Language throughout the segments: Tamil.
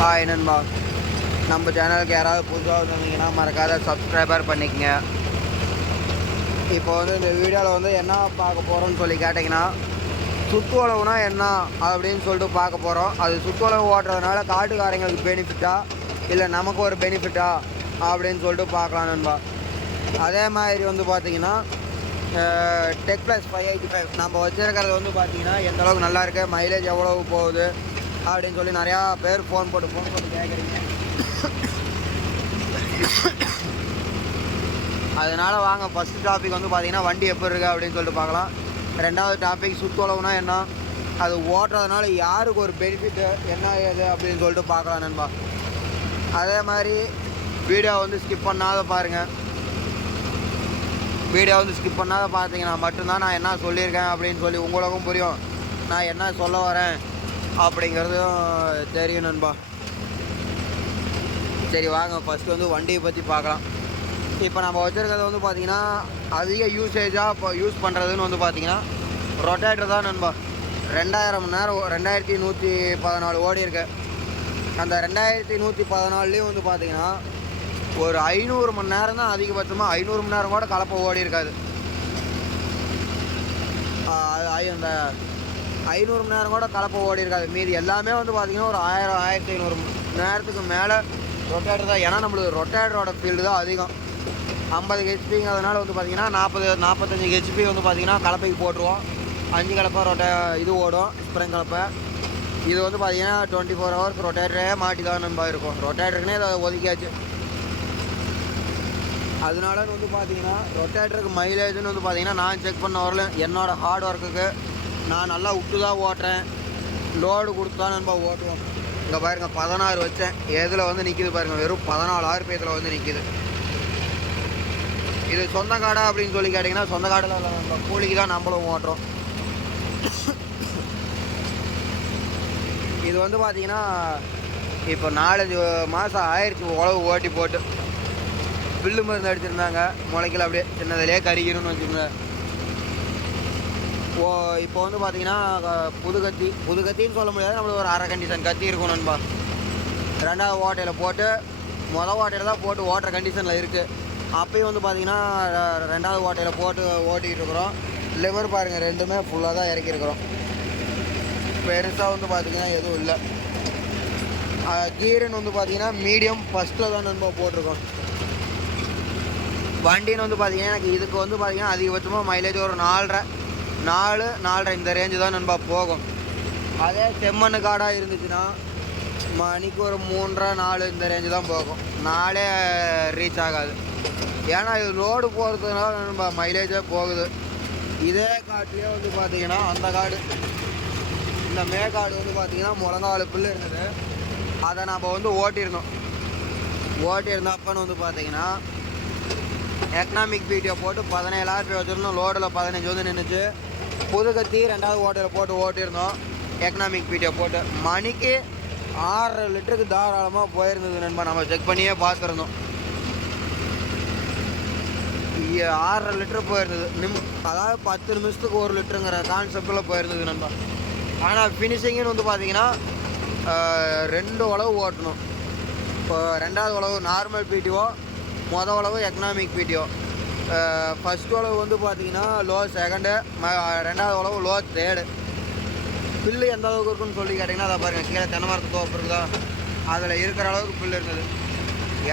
ஹாய் நண்பா. நம்ம சேனலுக்கு யாராவது புதுசாக வந்திருந்தீங்கன்னா மறக்காத சப்ஸ்கிரைபர் பண்ணிக்கங்க. இப்போ வந்து இந்த வீடியோவில் வந்து என்ன பார்க்க போகிறோம்னு சொல்லி கேட்டிங்கன்னா சுற்றுவளவுனா என்ன அப்படின்னு சொல்லிட்டு பார்க்க போகிறோம் அது சுற்றுவளவு ஓட்டுறதுனால காட்டுக்காரங்களுக்கு பெனிஃபிட்டா இல்லை நமக்கு ஒரு பெனிஃபிட்டா அப்படின்னு சொல்லிட்டு பார்க்கலாம் நண்பா. அதே மாதிரி வந்து பார்த்தீங்கன்னா tech plus five eighty five நம்ம வச்சுருக்கிறது வந்து பார்த்தீங்கன்னா எந்த அளவுக்கு நல்லா இருக்குது மைலேஜ் எவ்வளவு போகுது அப்படின்னு சொல்லி நிறையா பேர் ஃபோன் போட்டு ஃபோன் போட்டு கேட்குறீங்க அதனால் வாங்க ஃபஸ்ட் டாபிக் வந்து பார்த்தீங்கன்னா வண்டி எப்படி இருக்கு அப்படின்னு சொல்லிட்டு பார்க்கலாம். ரெண்டாவது டாபிக் சுற்றுலவுனா என்ன? அது ஓட்டுறதுனால யாருக்கு ஒரு பெனிஃபிட்டு என்ன ஏது அப்படின்னு சொல்லிட்டு பார்க்கலாம் நண்பா. அதே மாதிரி வீடியோ வந்து ஸ்கிப் பண்ணாத பாருங்கள் வீடியோ வந்து ஸ்கிப் பண்ணாத பார்த்தீங்கன்னா மட்டும்தான் நான் என்ன சொல்லியிருக்கேன் அப்படின்னு சொல்லி உங்களுக்கும் புரியும். நான் என்ன சொல்ல வரேன்? அப்படிங்கிறதும் தெரியும் நண்பா. சரி வாங்க. ஃபஸ்ட்டு வந்து வண்டியை பற்றி பார்க்கலாம். இப்போ நம்ம வச்சுருக்கிறது வந்து பார்த்திங்கன்னா அதிக யூசேஜாக இப்போ யூஸ் பண்ணுறதுன்னு வந்து பார்த்திங்கன்னா ரொட்டேட்டர் தான் நண்பா. ரெண்டாயிரம் மணி நேரம் ரெண்டாயிரத்தி நூற்றி பதினாலு ஓடி இருக்கு. அந்த ரெண்டாயிரத்தி நூற்றி பதினாலுலேயும் வந்து பார்த்திங்கன்னா ஒரு ஐநூறு மணி நேரம் தான் அதிகபட்சமாக ஐநூறு மணி நேரம் கூட கலப்பை ஓடி இருக்காது. அது அந்த ஐநூறு மணி நேரம் கூட கலப்பை ஓடி இருக்காது. மீதி எல்லாமே வந்து பார்த்திங்கன்னா ஒரு ஆயிரம் ஆயிரத்தி ஐநூறு மணி நேரத்துக்கு மேலே ரொட்டேட்டர் தான். ஏன்னா நம்மளுக்கு ரொட்டேட்டரோட ஃபீல்டு தான் அதிகம். ஐம்பது ஹெச்பிங்கிறதுனால வந்து பார்த்திங்கன்னா நாற்பது நாற்பத்தஞ்சு ஹெச்பி வந்து பார்த்திங்கன்னா கலப்பைக்கு போட்டுருவோம். அஞ்சு கலப்பை ரொட்டே இது ஓடும் ஸ்ப்ரிங் கலப்பை. இது வந்து பார்த்திங்கன்னா டுவெண்ட்டி ஃபோர் ஹவர்ஸ் ரொட்டேட்டரே மாட்டி தான் நம்ம இருக்கும். ரொட்டேட்டருக்குனே இதை ஒதுக்கியாச்சு. அதனால வந்து பார்த்தீங்கன்னா ரொட்டேட்டருக்கு மைலேஜ்னு வந்து பார்த்தீங்கன்னா நான் செக் பண்ண வரல. என்னோட ஹார்ட் ஒர்க்குக்கு நான் நல்லா விட்டு தான் ஓட்டுறேன். லோடு கொடுத்து தான் நம்ம ஓட்டுவோம். இங்கே பாருங்கள் பதினாறு வச்சேன். எதில் வந்து நிற்கிது பாருங்க வெறும் பதினாலு ஆர்பிஎத்தில் வந்து நிற்கிது இது சொந்த காடா அப்படின்னு சொல்லி கேட்டிங்கன்னா சொந்த காடில் இல்லை நம்ம கூலிக்கு தான் நம்மளும் ஓட்டுறோம். இது வந்து பார்த்தீங்கன்னா இப்போ நாலஞ்சு மாதம் ஆயிடுச்சு உழவு ஓட்டி போட்டு. பில்லு மருந்து அடிச்சிருந்தாங்க முளைக்கல அப்படியே சின்னதுலேயே கறிக்கணும்னு வச்சுக்கோங்க ஓ இப்போ வந்து பார்த்தீங்கன்னா புது கத்தி புது கத்தின்னு சொல்ல முடியாது. நம்மளுக்கு ஒரு அரை கண்டிஷன் கத்தி இருக்கும் நண்பா. ரெண்டாவது ஓட்டையில் போட்டு மொதல் ஓட்டையில் தான் போட்டு ஓட்டுற கண்டிஷனில் இருக்குது அப்பயும் வந்து பார்த்தீங்கன்னா ரெண்டாவது ஓட்டையில் போட்டு ஓட்டிகிட்டு இருக்கிறோம். லிவர் பாருங்கள் ரெண்டுமே ஃபுல்லாக தான் இறக்கியிருக்கிறோம் பெருசாக வந்து பார்த்தீங்கன்னா எதுவும் இல்லை. கீரன் வந்து பார்த்தீங்கன்னா மீடியம் ஃபஸ்ட்டில் தான் நண்பா போட்டிருக்கோம். வண்டின்னு வந்து பார்த்தீங்கன்னா எனக்கு இதுக்கு வந்து பார்த்தீங்கன்னா அதிகபட்சமாக மைலேஜ் ஒரு நாலரை நாலு நாலரை இந்த ரேஞ்சு தான் நண்பா போகும். அதே செம்மண்ணு காடாக இருந்துச்சுன்னா மணிக்கு ஒரு மூன்றரை நாலு இந்த ரேஞ்சு தான் போகும். நாளே ரீச் ஆகாது. ஏன்னா இது லோடு போகிறதுனால நம்ம மைலேஜே போகுது. இதே காட்டுலேயே வந்து பார்த்தீங்கன்னா அந்த காடு இந்த மேக்காடு வந்து பார்த்தீங்கன்னா முழங்காலு புல்லு இருந்தது. அதை நம்ம வந்து ஓட்டியிருந்தோம் ஓட்டியிருந்தப்பன்னு வந்து பார்த்தீங்கன்னா எக்கனாமிக் வீடியோ போட்டு பதினேழாயிரம் ரூபாய் வச்சுருந்தோம் லோடில் பதினஞ்சு வந்து நின்றுச்சு புது கத்தி ரெண்டாவது ஓட்டையில் போட்டு ஓட்டியிருந்தோம். எக்கனாமிக் வீடியோ போட்டு. மணிக்கு ஆறரை லிட்டருக்கு தாராளமாக போயிருந்தது நண்பா. நம்ம செக் பண்ணியே பார்த்துருந்தோம். ஆறரை லிட்டர் போயிருந்தது. நிம் அதாவது பத்து நிமிஷத்துக்கு ஒரு லிட்டருங்கிற கான்செப்டில் போயிருந்தது நண்பா. ஆனால் ஃபினிஷிங்னு வந்து பார்த்தீங்கன்னா ரெண்டு உழவு ஓட்டணும். இப்போ ரெண்டாவது உழவு நார்மல் பிடிஓ மொதல் அளவு எக்கனாமிக் வீடியோ ஃபஸ்ட் அளவு வந்து பார்த்தீங்கன்னா லோ செகண்டு ரெண்டாவது அளவு லோ தேர்டு பில்லு எந்த அளவுக்கு இருக்குன்னு சொல்லி கேட்டிங்கன்னா அதை பாருங்கள் கீழே தென்னை மரத்து தோப்பு இருக்குதா? அதில் இருக்கிற அளவுக்கு புல்லு இருந்தது.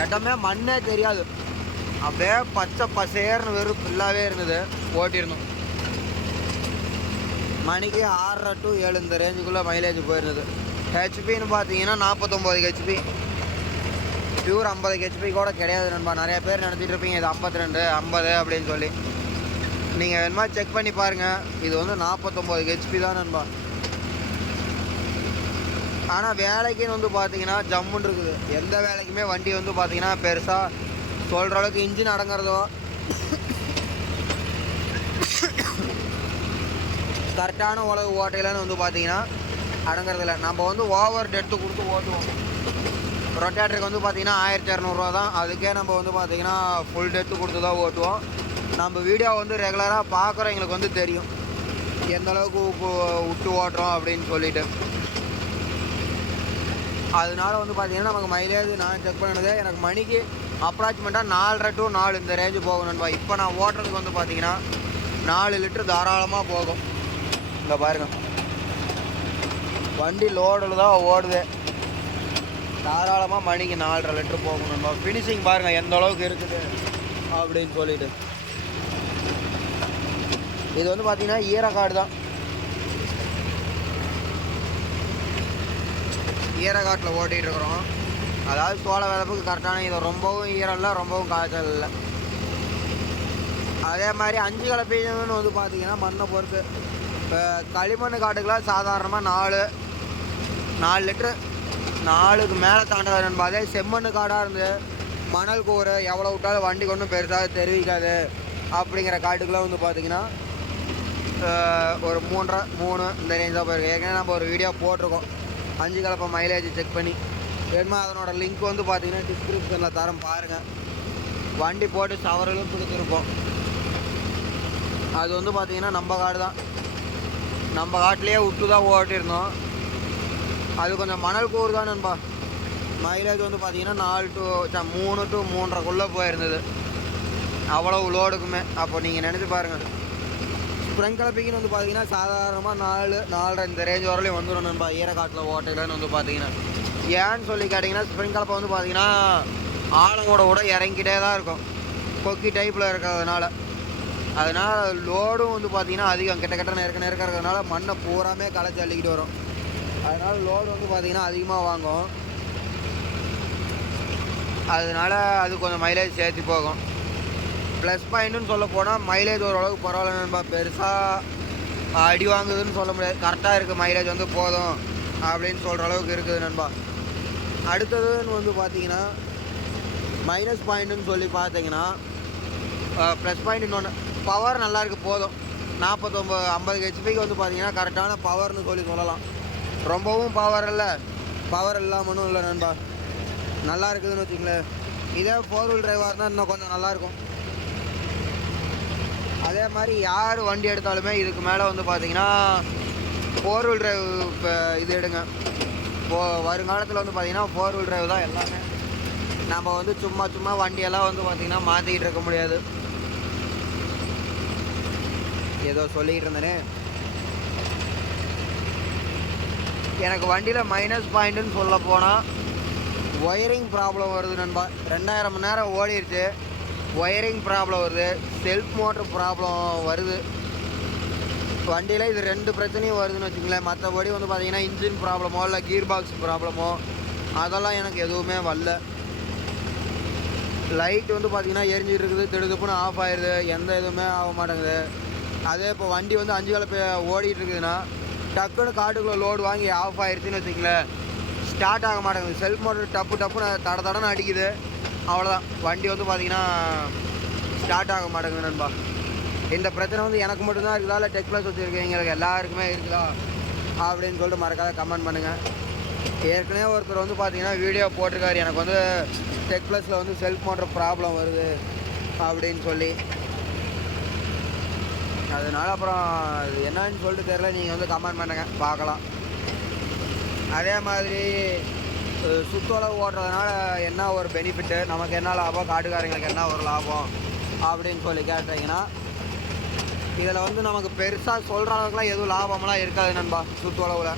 இடமே மண்ணே தெரியாது. அப்படியே பச்சை பசேர்னு வெறும் ஃபுல்லாகவே இருந்தது. ஓட்டியிருந்தோம். மணிக்கு ஆறரை டு ஏழு இந்த ரேஞ்சுக்குள்ளே மைலேஜ் போயிருந்தது. ஹெச்பின்னு பார்த்தீங்கன்னா நாற்பத்தொம்போது ஹெச்பி பியூர் ஐம்பது ஹெச்பி கூட கிடையாது நண்பா. நிறைய பேர் நினச்சிட்டு இருப்பீங்க இது ஐம்பத்தி ரெண்டு ஐம்பது அப்படின்னு சொல்லி. நீங்கள் வேணுமா செக் பண்ணி பாருங்கள் இது வந்து நாற்பத்தொம்போது ஹெச்பி தான் நண்பா. ஆனால் வேலைக்குன்னு வந்து பார்த்தீங்கன்னா ஜம்முன்னு இருக்குது. எந்த வேலைக்குமே வண்டி வந்து பார்த்தீங்கன்னா பெருசாக சொல்கிற அளவுக்கு இன்ஜின் அடங்குறதோ கரெக்டான உலக ஓட்டையிலன்னு வந்து பார்த்தீங்கன்னா அடங்குறதில்ல. நம்ம வந்து ஓவர் டெட்டு கொடுத்து ஓட்டுவோம். ரொட்டேட்டருக்கு வந்து பார்த்தீங்கன்னா ஆயிரத்தி இரநூறுவா தான். அதுக்கே நம்ம வந்து பார்த்தீங்கன்னா ஃபுல் டெத்து கொடுத்து தான் ஓட்டுவோம். நம்ம வீடியோ வந்து ரெகுலராக பார்க்குறவங்களுக்கு வந்து தெரியும். எந்த அளவுக்கு விட்டு ஓட்டுறோம் அப்படின்னு சொல்லிட்டு. அதனால வந்து பார்த்தீங்கன்னா நமக்கு மைலேஜ் நான் செக் பண்ணது. எனக்கு மணிக்கு அப்ராக்சிமேட்டாக நாலரை டு நாலு இந்த ரேஞ்சு போகும் நண்பா. இப்போ நான் ஓட்டுறதுக்கு வந்து பார்த்தீங்கன்னா நாலு லிட்டர் தாராளமாக போகும். இந்த பாருங்க. வண்டி லோடில் தான் ஓடுது. தாராளமாக மணிக்கு நாலரை லிட்டர் போகணும் நம்ம. ஃபினிஷிங் பாருங்கள் எந்த அளவுக்கு இருக்குது அப்படின்னு சொல்லிட்டு. இது வந்து பார்த்தீங்கன்னா ஈரக்காடு தான். ஈரக்காட்டில் ஓட்டிகிட்டு இருக்கிறோம். அதாவது சோள விதப்புக்கு கரெக்டான இது. ரொம்பவும் ஈரம் இல்லை ரொம்பவும் காய்ச்சல் இல்லை. அதே மாதிரி அஞ்சு கலப்பீங்கன்னு வந்து பார்த்தீங்கன்னா மண்ணை பொறுத்து. இப்போ களிமண் காட்டுக்கெலாம் சாதாரணமாக நாலு நாலு லிட்ரு நாலுக்கு மேலே தாண்டதான்னு பார்த்தா செம்மண்ணு செம்மண் காடாக இருந்து மணல் கூரை எவ்வளோ விட்டாலும் வண்டி கொண்டும் பெருசாக தெரிவிக்காது அப்படிங்கிற காட்டுக்குலாம் வந்து பார்த்தீங்கன்னா ஒரு மூன்றரை மூணு இந்த ரேஞ்ச் தான் போயிருக்கு. ஏற்கனவே நம்ம ஒரு வீடியோ போட்டிருக்கோம். அஞ்சு கலப்பை மைலேஜ் செக் பண்ணி. வேணுமா அதனோட லிங்க் வந்து பார்த்தீங்கன்னா டிஸ்கிரிப்ஷனில் தரம் பாருங்கள் வண்டி போட்டு சவரலும் கொடுத்துருப்போம். அது வந்து பார்த்தீங்கன்னா நம்ம காடு தான் நம்ம காட்டிலேயே விட்டு தான் ஓட்டியிருந்தோம். அது கொஞ்சம் மணல் கூறு தான் நண்பா. மைலேஜ் வந்து பார்த்தீங்கன்னா நாலு டு மூணு டு மூன்றரைக்குள்ளே போயிருந்தது. அவ்வளவு லோடுக்குமே அப்போ நீங்கள் நினச்சி பாருங்கள் ஸ்ப்ரிங் கலப்பிங்கன்னு வந்து பார்த்தீங்கன்னா சாதாரணமாக நாலு நாலரை இந்த ரேஞ்ச் வரலையும் வந்துடும் நண்பா. ஈரக்காட்டில் ஓட்டையிலன்னு வந்து பார்த்தீங்கன்னா ஏன்னு சொல்லி கேட்டிங்கன்னா ஸ்ப்ரிங் கலப்பை வந்து பார்த்தீங்கன்னா ஆளுங்கூட கூட இறங்கிட்டே தான் இருக்கும். கொக்கி டைப்பில் இருக்கிறதுனால. அதனால் லோடும் வந்து பார்த்தீங்கன்னா அதிகம். கிட்ட கிட்ட நெருக்க நெருக்க இருக்கிறதுனால மண்ணை பூராமே களைச்சி அள்ளிக்கிட்டு வரும். அதனால் லோடு வந்து பார்த்திங்கன்னா அதிகமாக வாங்கும். அதனால அது கொஞ்சம் மைலேஜ் சேர்த்து போகும். ப்ளஸ் பாயிண்ட்டுன்னு சொல்ல போனால் மைலேஜ் ஓரளவுக்கு பரவாயில்ல நண்பா. பெருசாக அடி வாங்குதுன்னு சொல்ல முடியாது. கரெக்டாக இருக்குது மைலேஜ் வந்து போதும் அப்படின்னு சொல்கிற அளவுக்கு இருக்குது நண்பா. அடுத்ததுன்னு வந்து பார்த்தீங்கன்னா மைனஸ் பாயிண்ட்டுன்னு சொல்லி பார்த்தீங்கன்னா ப்ளஸ் பாயிண்ட் இன்னொன்று பவர் நல்லாயிருக்கு போதும். நாற்பத்தொம்பது ஐம்பது ஹெச்பிக்கு வந்து பார்த்தீங்கன்னா கரெக்டான பவர்னு சொல்லி சொல்லலாம். ரொம்பவும் பவர் இல்லை. பவர் இல்லாமலும் இல்லை நண்பா. நல்லா இருக்குதுன்னு வச்சுங்களேன் இதே ஃபோர் வீல் டிரைவர்னால் இருந்தால் இன்னும் கொஞ்சம் நல்லாயிருக்கும் அதே மாதிரி யார் வண்டி எடுத்தாலுமே இதுக்கு மேலே வந்து பார்த்தீங்கன்னா ஃபோர் வீல் டிரைவ் இப்போ இது எடுங்க. இப்போ வருங்காலத்தில் வந்து பார்த்தீங்கன்னா ஃபோர் வீல் டிரைவ் தான் எல்லாமே. நம்ம வந்து சும்மா சும்மா வண்டியெல்லாம் வந்து பார்த்தீங்கன்னா மாற்றிக்கிட்டு இருக்க முடியாது. ஏதோ சொல்லிக்கிட்டு இருந்தேனே. எனக்கு வண்டியில் மைனஸ் பாயிண்ட்டுன்னு சொல்ல போனால் ஒயரிங் ப்ராப்ளம் வருது நண்பா. ரெண்டாயிரம் மணி நேரம் ஓடிடுச்சு ஒயரிங் ப்ராப்ளம் வருது. செல்ஃப் மோட்டர் ப்ராப்ளம் வருது. வண்டியில் இது ரெண்டு பிரச்சனையும் வருதுன்னு வச்சுங்களேன் மற்றபடி வந்து பார்த்தீங்கன்னா இன்ஜின் ப்ராப்ளமோ இல்லை கீர் பாக்ஸ் ப்ராப்ளமோ அதெல்லாம் எனக்கு எதுவுமே வரல. லைட் வந்து பார்த்திங்கன்னா எரிஞ்சிட்டு இருக்குது. திடுதுப்புன்னு ஆஃப் ஆயிடுது எந்த இதுவுமே ஆக மாட்டேங்குது. அதே இப்போ வண்டி வந்து அஞ்சு கலப்பை ஓடிட்டு இருக்குதுன்னா டக்குன்னு காட்டுக்குள்ளே லோடு வாங்கி ஆஃப் ஆயிடுச்சுன்னு வச்சுங்களேன் ஸ்டார்ட் ஆக மாட்டேங்குது. செல்ஃப் மோட்டர் டப்பு டப்புன்னு தட தடன்னு அடிக்குது. அவ்வளோதான் வண்டி வந்து பார்த்தீங்கன்னா ஸ்டார்ட் ஆக மாட்டேங்குது நண்பா. இந்த பிரச்சனை வந்து எனக்கு மட்டும்தான் இருக்குதா? இல்லை டெக் ப்ளஸ் வச்சுருக்கீங்களுக்கு எல்லாருக்குமே இருக்குதா? அப்படின்னு சொல்லிட்டு மறக்காத கமெண்ட் பண்ணுங்கள் ஏற்கனவே ஒருத்தர் வந்து பார்த்தீங்கன்னா வீடியோ போட்டிருக்காரு. எனக்கு வந்து டெக் ப்ளஸில் வந்து செல்ஃப் மோட்டர் ப்ராப்ளம் வருது அப்படின்னு சொல்லி. அதனால அப்புறம் அது என்னன்னு சொல்லிட்டு தெரில நீங்கள் வந்து கமெண்ட் பண்ணுங்கள் பார்க்கலாம். அதே மாதிரி அஹ், சுற்றளவு ஓட்டுறதுனால என்ன ஒரு பெனிஃபிட்டு நமக்கு என்ன லாபம்? காட்டுக்காரங்களுக்கு என்ன ஒரு லாபம்? அப்படின்னு சொல்லி கேட்டீங்கன்னா இதில் வந்து நமக்கு பெருசாக சொல்கிற அளவுக்குலாம் எதுவும் லாபம்லாம் இருக்காது நண்பா சுற்றளவில்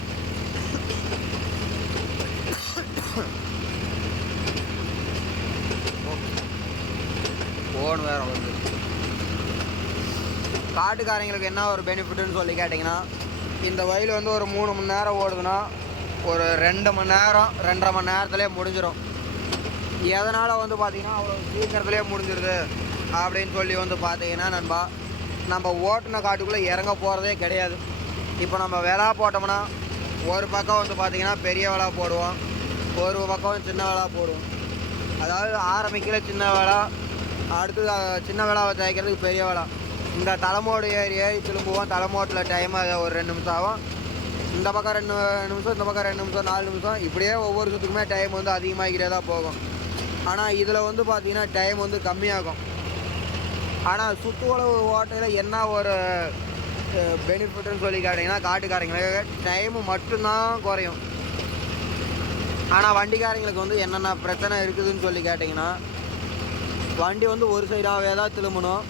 ஃபோன் வேறு வந்து காட்டுக்காரங்களுக்கு என்ன ஒரு பெனிஃபிட்னு சொல்லி கேட்டிங்கன்னா இந்த வயல் வந்து ஒரு மூணு மணி நேரம் ஓடுதுன்னா ஒரு ரெண்டு மணி நேரம் ரெண்டரை மணி நேரத்துலேயே முடிஞ்சிடும் எதனால் வந்து பார்த்திங்கன்னா அவ்வளோ சீக்கிரத்துலேயே முடிஞ்சிருது அப்படின்னு சொல்லி வந்து பார்த்தீங்கன்னா நண்பா நம்ம ஓட்டுன காட்டுக்குள்ளே இறங்க போகிறதே கிடையாது. இப்போ நம்ம விலா போட்டோம்னா ஒரு பக்கம் வந்து பார்த்திங்கன்னா பெரிய விலா போடுவோம். ஒரு பக்கம் சின்ன விலா போடுவோம். அதாவது ஆரம்பிக்கல சின்ன விலா அடுத்து சின்ன விலாவை தேய்க்கிறதுக்கு பெரிய விலா. இந்த தலைமோடு ஏறி ஏறி திரும்புவோம். தலைமோட்டில் டைம் ஒரு ரெண்டு நிமிஷம் ஆகும். இந்த பக்கம் ரெண்டு நிமிஷம் இந்த பக்கம் ரெண்டு நிமிஷம் நாலு நிமிஷம். இப்படியே ஒவ்வொரு சுற்றுக்குமே டைம் வந்து அதிகமாகிக்கிட்டே தான் போகும். ஆனால் இதில் வந்து பார்த்திங்கன்னா டைம் வந்து கம்மியாகும். ஆனால் சுற்றுவளவு ஓட்டையில் என்ன ஒரு பெனிஃபிட்னு சொல்லி கேட்டிங்கன்னா காட்டுக்காரங்களுக்கு டைமு மட்டும்தான் குறையும். ஆனால் வண்டிக்காரங்களுக்கு வந்து என்னென்ன பிரச்சனை இருக்குதுன்னு சொல்லி கேட்டிங்கன்னா வண்டி வந்து ஒரு சைடாகவே தான் திரும்பணும்.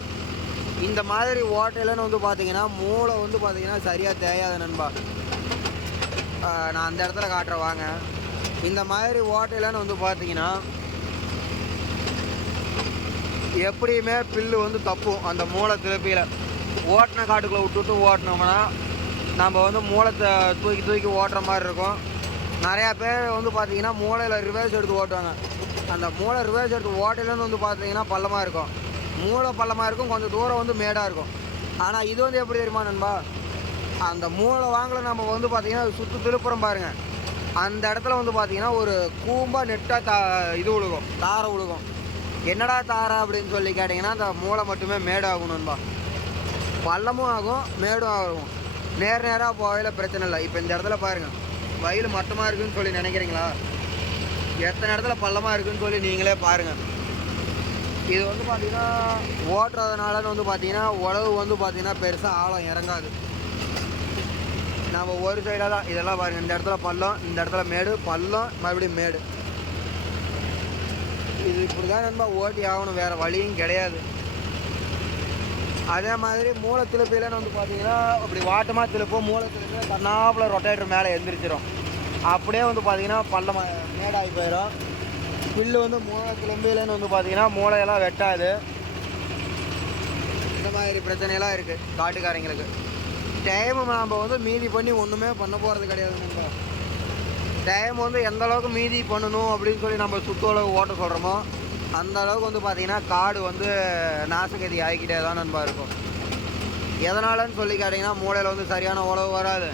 இந்த மாதிரி ஓட்டையிலன்னு வந்து பார்த்தீங்கன்னா மூளை வந்து பார்த்தீங்கன்னா சரியாக தேயாத நண்பா. நான் அந்த இடத்துல காட்டுறேன் வாங்க. இந்த மாதிரி ஓட்டையிலன்னு வந்து பார்த்தீங்கன்னா எப்படியுமே பில்லு வந்து தப்பும் அந்த மூளை திருப்பியில். ஓட்டின காட்டுக்குள்ளே விட்டுட்டு ஓட்டினோம்னா நம்ம வந்து மூளத்தை தூக்கி தூக்கி ஓட்டுற மாதிரி இருக்கும். நிறையா பேர் வந்து பார்த்தீங்கன்னா மூளையில் ரிவர்ஸ் எடுத்து ஓட்டுவாங்க. அந்த மூளை ரிவர்ஸ் எடுத்து ஓட்டையிலேருந்து வந்து பார்த்தீங்கன்னா பள்ளமாக இருக்கும். மூளை பள்ளமாக இருக்கும் கொஞ்சம் தூரம் வந்து மேடாக இருக்கும் ஆனால் இது வந்து எப்படி தெரியுமா நண்பா? அந்த மூளை வாங்கல நம்ம வந்து பார்த்தீங்கன்னா சுற்று திருப்புறம் பாருங்கள் அந்த இடத்துல வந்து பார்த்தீங்கன்னா ஒரு கூம்பாக நெட்டாக தா இது விழுகும் தாரை விழுகும் என்னடா தாரை அப்படின்னு சொல்லி கேட்டிங்கன்னா அந்த மூளை மட்டுமே மேடாகும் நண்பா. பள்ளமும் ஆகும் மேடும் ஆகும். நேர் நேராக போகையில் பிரச்சனை இல்லை. இப்போ இந்த இடத்துல பாருங்கள் வயல் மட்டமாக இருக்குதுன்னு சொல்லி நினைக்கிறீங்களா? எத்தனை இடத்துல பள்ளமாக இருக்குன்னு சொல்லி நீங்களே பாருங்கள் இது வந்து பார்த்தீங்கன்னா ஓட்டுறதுனாலன்னு வந்து பார்த்தீங்கன்னா உழவு வந்து பார்த்தீங்கன்னா பெருசாக ஆழம் இறங்காது. நம்ம ஒரு சைடாக தான் இதெல்லாம் பாருங்கள் இந்த இடத்துல பள்ளம் இந்த இடத்துல மேடு பள்ளம் மறுபடியும் மேடு. இது இப்படி தான் நண்பா ஓட்டி ஆகணும். வேறு வழியும் கிடையாது. அதே மாதிரி மூளை திருப்பிலன்னு வந்து பார்த்தீங்கன்னா அப்படி வாட்டமாக திருப்போம். மூளை திருப்பி தன்னாப்பில் ரொட்டேட்டர் மேலே எந்திரிச்சிடும் அப்படியே வந்து பார்த்தீங்கன்னா பள்ளம் மேடாகி போயிடும் புல்லு வந்து மூளை கிளம்பிலன்னு வந்து பார்த்தீங்கன்னா மூளையெல்லாம் வெட்டாது. இந்த மாதிரி பிரச்சனையெல்லாம் இருக்குது காட்டுக்காரங்களுக்கு. டைம் நாம் வந்து மீதி பண்ணி ஒன்றுமே பண்ண போகிறது கிடையாது நம்ம டைம் வந்து எந்த அளவுக்கு மீதி பண்ணணும் அப்படின்னு சொல்லி நம்ம சுற்றளவு ஓட்ட சொல்கிறோமோ அந்த அளவுக்கு வந்து பார்த்திங்கன்னா காடு வந்து நாசகதி ஆகிக்கிட்டே தான் நண்பா இருக்கும். எதனாலன்னு சொல்லி கேட்டிங்கன்னா மூளையில் வந்து சரியான உழவு வராது.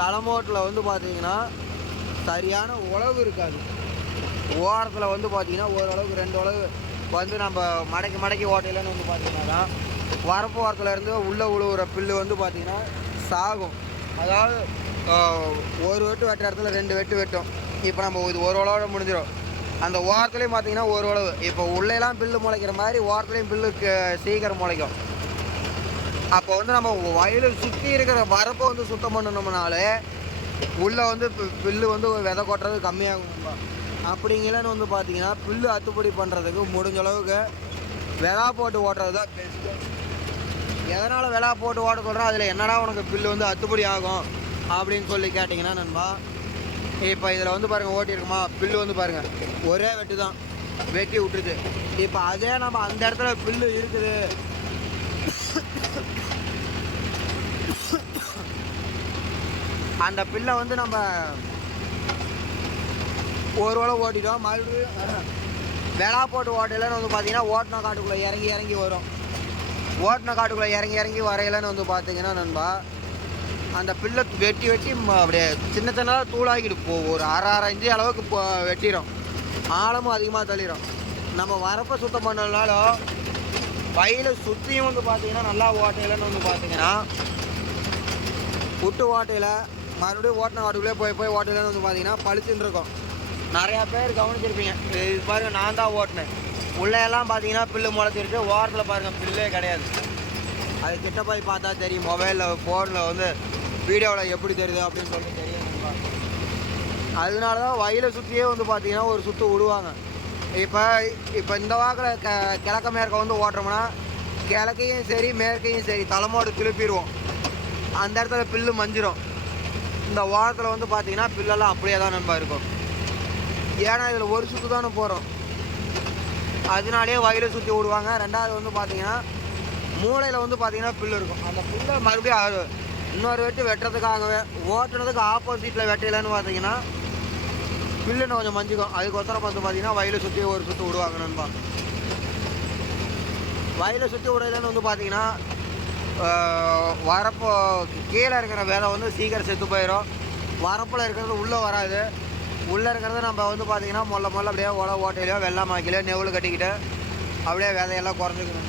தலைமோட்டில் வந்து பார்த்திங்கன்னா சரியான உழவு இருக்காது. ஓரத்தில் வந்து பார்த்திங்கன்னா ஓரளவுக்கு ரெண்டு அளவு வந்து நம்ம மடக்கி மடக்கி ஓட்டையிலன்னு வந்து பார்த்திங்கன்னா தான் வரப்பு ஓரத்தில் இருந்து உள்ளே உழுவுற புல்லு வந்து பார்த்திங்கன்னா சாகும். அதாவது ஒரு வெட்டு வெட்டுற இடத்துல ரெண்டு வெட்டு வெட்டும். இப்போ நம்ம இது ஒரு உழவோட முடிஞ்சிடும் அந்த ஓரத்துலேயும் பார்த்தீங்கன்னா ஒரு உழவு இப்போ உள்ளேலாம் பில்லு முளைக்கிற மாதிரி ஓரத்துலேயும் பில்லு சீக்கிரம் முளைக்கும். அப்போ வந்து நம்ம வயலு சுற்றி இருக்கிற வரப்பை வந்து சுத்தம் பண்ணணும்னாலே உள்ளே வந்து பில்லு வந்து விதை கொட்டுறது கம்மியாகும் அப்படிங்கலன்னு வந்து பார்த்தீங்கன்னா புல்லு அத்துப்படி பண்ணுறதுக்கு முடிஞ்ச அளவுக்கு விலா போட்டு ஓட்டுறது தான் பெஸ்ட்டு எதனால் விலா போட்டு ஓட்ட சொல்கிறோம் அதில் என்னடா உனக்கு புல்லு வந்து அத்துப்படி ஆகும் அப்படின்னு சொல்லி கேட்டிங்கன்னா நண்பா இப்போ இதில் வந்து பாருங்கள் ஓட்டியிருக்குமா புல்லு வந்து பாருங்கள் ஒரே வெட்டு தான். வெட்டி விட்டுருது. இப்போ அதே நம்ம அந்த இடத்துல புல்லு இருக்குது. அந்த பில்லை வந்து நம்ம ஒரு வேளை ஓட்டிட்டோம். மறுபடியும் விலா போட்டு ஓட்டையிலன்னு வந்து பார்த்தீங்கன்னா ஓட்டின காட்டுக்குள்ளே இறங்கி இறங்கி வரும். ஓட்டின காட்டுக்குள்ளே இறங்கி இறங்கி வரையிலன்னு வந்து பார்த்தீங்கன்னா நண்பா அந்த பில்லை வெட்டி வெட்டி அப்படியே சின்ன சின்னதாக தூளாகிட்டு போ ஒரு அரை அரை இன்ச்சு அளவுக்கு வெட்டிடும். ஆழமும் அதிகமாக தள்ளிடும். நம்ம வரப்பை சுத்தம் பண்ணனாலும் வயலை சுற்றியும் வந்து பார்த்தீங்கன்னா நல்லா ஓட்டையிலன்னு வந்து பார்த்தீங்கன்னா புட்டு ஓட்டையில் மறுபடியும் ஓட்டின காட்டுக்குள்ளே போய் போய் ஓட்டையிலன்னு வந்து பார்த்தீங்கன்னா பளிச்சுன்னு இருக்கும். நிறையா பேர் கவனிச்சிருப்பீங்க. இது பாருங்க நான் தான் ஓட்டினேன். உள்ளேயெல்லாம் பார்த்தீங்கன்னா பில்லு முளைச்சிருக்கு ஓரத்தில் பாருங்கள் பில்லே கிடையாது. அது கிட்ட போய் பார்த்தா தெரியும். மொபைலில் ஃபோனில் வந்து வீடியோவில் எப்படி தெரியுது அப்படின்னு சொல்லிட்டு தெரியும் அதனால தான் வயலை சுற்றியே வந்து பார்த்தீங்கன்னா ஒரு சுற்று விடுவாங்க. இப்போ இப்போ இந்த வாக்கில் க கிழக்க மேற்க வந்து ஓட்டுறோம்னா கிழக்கையும் சரி மேற்கையும் சரி தலைமோடு திருப்பிடுவோம். அந்த இடத்துல பில்லு மஞ்சிரும். இந்த ஓரத்தில் வந்து பார்த்தீங்கன்னா பில்லெல்லாம் அப்படியே தான் நம்ப இருக்கும். ஏன்னா இதில் ஒரு சுற்று தானே போகிறோம் அதனாலேயே வயலை சுற்றி விடுவாங்க ரெண்டாவது வந்து பார்த்தீங்கன்னா மூளையில் வந்து பார்த்தீங்கன்னா புல்லு இருக்கும். அந்த புல்லை மறுபடியும் இன்னொரு வெட்டு வெட்டுறதுக்காகவே ஓட்டுனதுக்கு ஆப்போசிட்டில் வெட்டையிலன்னு பார்த்தீங்கன்னா புல்லுன்னு கொஞ்சம் மஞ்சிக்கும். அதுக்கொசரம் வந்து பார்த்தீங்கன்னா வயலை சுற்றி ஒரு சுற்று விடுவாங்க நண்பா வயலை சுற்றி விடையிலன்னு வந்து பார்த்தீங்கன்னா வரப்போ கீழே இருக்கிற வேலை வந்து சீக்கிரம் செத்து போயிடும் வரப்பில் இருக்கிறது உள்ளே வராது. உள்ளே இருக்கிறத நம்ம வந்து பார்த்தீங்கன்னா மொல்ல மொல்ல அப்படியே உல ஓட்டையிலையோ வெள்ளமாக்கிலையோ நெவுள் கட்டிக்கிட்டு அப்படியே விதையெல்லாம் குறைஞ்சிக்கணும்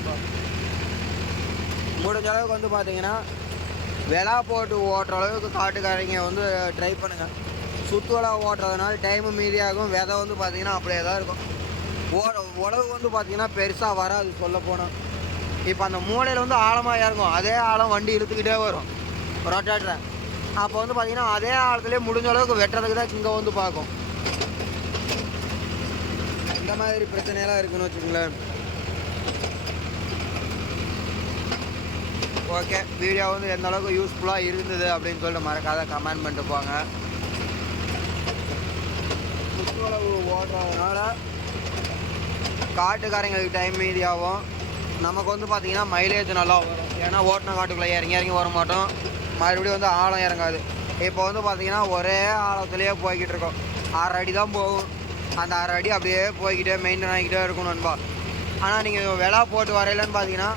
முடிஞ்ச அளவுக்கு வந்து பார்த்தீங்கன்னா விலா போட்டு ஓட்டுற அளவுக்கு காட்டுக்காரங்க வந்து ட்ரை பண்ணுங்கள் சுற்றுலா ஓட்டுறதுனால டைமு மீதியாகும் விதை வந்து பார்த்தீங்கன்னா அப்படியே தான் இருக்கும். ஓட உழவு வந்து பார்த்திங்கன்னா பெருசாக வராது சொல்ல போனால் இப்போ அந்த மூலையில் வந்து ஆழமாக இறங்கும். அதே ஆழம் வண்டி இழுத்துக்கிட்டே வரும். ரொட்டேட்டரை அப்போ வந்து பார்த்தீங்கன்னா அதே ஆழத்துலேயே முடிஞ்ச அளவுக்கு வெட்டுறதுக்கு தான் இங்கே வந்து பார்க்கும். இந்த மாதிரி பிரச்சனையெல்லாம் இருக்குன்னு வச்சுக்கோங்களேன். ஓகே வீடியோ வந்து எந்த அளவுக்கு யூஸ்ஃபுல்லாக இருந்தது அப்படின்னு சொல்லிட்டு மறக்காத கமெண்ட் பண்ணிட்டு போங்க. சுற்றுலவு ஓடுறதுனால காட்டுக்காரங்களுக்கு டைம் மீதியாகும். நமக்கு வந்து பார்த்திங்கன்னா மைலேஜ் நல்லா வரும். ஏன்னா ஓட்டின காட்டுக்குள்ளே இறங்கி இறங்கி வர மாட்டோம். மறுபடியும் வந்து ஆழம் இறங்காது. இப்போ வந்து பார்த்தீங்கன்னா ஒரே ஆழத்துலேயே போய்கிட்டு இருக்கோம். ஆறு அடி தான் போகும். அந்த ஆறு அடி அப்படியே போய்கிட்டே மெயின்டைன் ஆகிக்கிட்டே இருக்கும் நண்பா. ஆனால் நீங்கள் விலா போட்டு வரையிலன்னு பார்த்தீங்கன்னா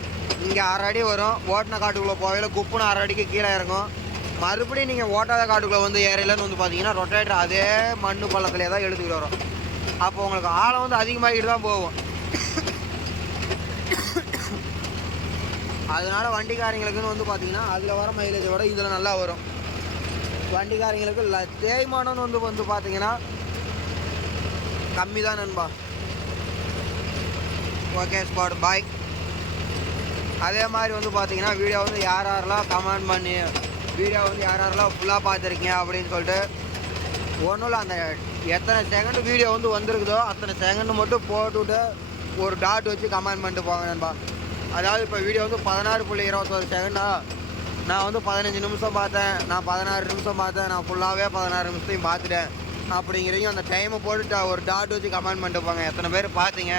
இங்கே ஆறு அடி வரும். ஓட்டின காட்டுக்குள்ளே போகையில குப்புன்னு ஆறு அடிக்கு கீழே இறங்கும். மறுபடியும் நீங்கள் ஓட்டாத காட்டுக்குள்ளே வந்து ஏறையிலன்னு வந்து பார்த்தீங்கன்னா ரொட்டேட்டர் அதே மண்ணு பள்ளத்துலேயே தான் எழுத்துக்கிட்டு வரும். அப்போ உங்களுக்கு ஆழம் வந்து அதிகமாகிட்டு தான் போகும். அதனால வண்டிக்காரங்களுக்குன்னு வந்து பார்த்தீங்கன்னா அதில் வர மைலேஜை விட இதில் நல்லா வரும். வண்டிக்காரங்களுக்கு ல தேய்மானம்னு வந்து வந்து பார்த்தீங்கன்னா கம்மி தான் நண்பா. ஓகே ஸ்பாட் பாய் அதே மாதிரி வந்து பார்த்தீங்கன்னா வீடியோ வந்து யார் யாரெல்லாம் கமெண்ட் பண்ணி வீடியோ வந்து யார் யாரெல்லாம் ஃபுல்லாக பார்த்துருக்கீங்க அப்படின்னு சொல்லிட்டு ஒன்றும் இல்லை அந்த எத்தனை செகண்ட் வீடியோ வந்து வந்திருக்குதோ அத்தனை செகண்ட் மட்டும் போட்டுவிட்டு ஒரு டாட் வச்சு கமெண்ட் பண்ணிட்டு போங்க நண்பா. அதாவது இப்போ வீடியோ வந்து பதினாறு புள்ளி இருபத்தோரு செகண்டா நான் வந்து பதினஞ்சு நிமிஷம் பார்த்தேன் நான் பதினாறு நிமிஷம் பார்த்தேன் நான் ஃபுல்லாகவே பதினாறு நிமிஷத்தையும் பார்த்துட்டேன். அப்படிங்கிறீங்க அந்த டைமை போட்டு ஒரு டாட் வச்சு கமெண்ட் பண்ணிட்டு போங்க எத்தனை பேர் பார்த்தீங்க?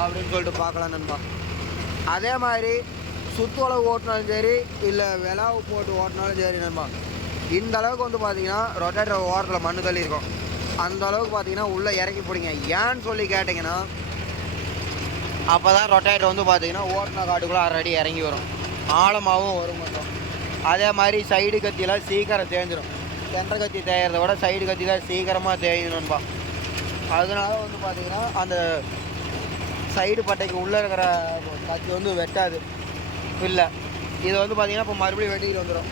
அப்படின்னு சொல்லிட்டு பார்க்கலாம் நண்பா. அதே மாதிரி சுற்றுவளவு ஓட்டினாலும் சரி இல்லை விலாவு போட்டு ஓட்டினாலும் சரி நண்பா. இந்த அளவுக்கு வந்து பார்த்தீங்கன்னா ரொட்டேட்டர் ஓரத்தில் மண்ணு தள்ளி இருக்கும் அந்த அளவுக்கு பார்த்தீங்கன்னா உள்ளே இறக்கி போடுங்க. ஏன்னு சொல்லி கேட்டிங்கன்னா அப்போ தான் ரொட்டேட்டர் வந்து பார்த்தீங்கன்னா ஓட்டின காட்டுக்குள்ளே ஆல்ரெடி அடி இறங்கி வரும். ஆழமாகவும் வரும் மட்டும் அதே மாதிரி சைடு கத்தியெல்லாம் சீக்கிரம் தேஞ்சிடும் சென்ற கத்தி தேயறத விட சைடு கத்தி தான் சீக்கிரமாக தேயணும்பா. அதனால வந்து பார்த்திங்கன்னா அந்த சைடு பட்டைக்கு உள்ளே இருக்கிற கத்தி வந்து வெட்டாது. இல்லை. இது வந்து பார்த்திங்கன்னா இப்போ மறுபடியும் வெட்டிக்கிட்டு வந்துடும்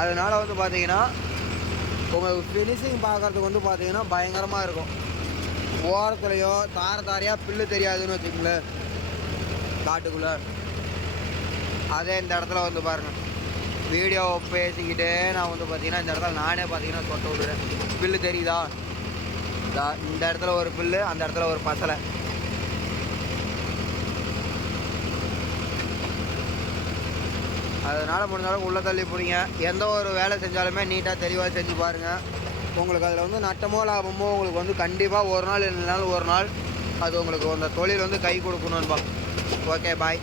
அதனால் வந்து பார்த்திங்கன்னா உங்களுக்கு ஃபினிஷிங் பார்க்குறதுக்கு வந்து பார்த்திங்கன்னா பயங்கரமாக இருக்கும். ஓரத்துலையோ தார தாரையாக பில்லு தெரியாதுன்னு வச்சுக்கோங்களேன். காட்டுக்குள்ளே. அதே இந்த இடத்துல வந்து பாருங்கள் வீடியோ பேசிக்கிட்டே நான் வந்து பார்த்தீங்கன்னா இந்த இடத்துல நானே பார்த்தீங்கன்னா சொட்ட விடுறேன் பில்லு தெரியுதா? இந்த இடத்துல ஒரு பில்லு அந்த இடத்துல ஒரு பசலை. அதனால் முடிஞ்ச அளவுக்கு தள்ளி பிடிங்க எந்த ஒரு வேலை செஞ்சாலுமே நீட்டாக தெளிவாக செஞ்சு பாருங்கள் உங்களுக்கு அதில் வந்து நட்டமோ லாபமோ உங்களுக்கு வந்து கண்டிப்பாக ஒரு நாள் இல்லைனாலும் ஒரு நாள் அது உங்களுக்கு அந்த தொழில் வந்து கை கொடுக்கணும்பா ஓகே பாய்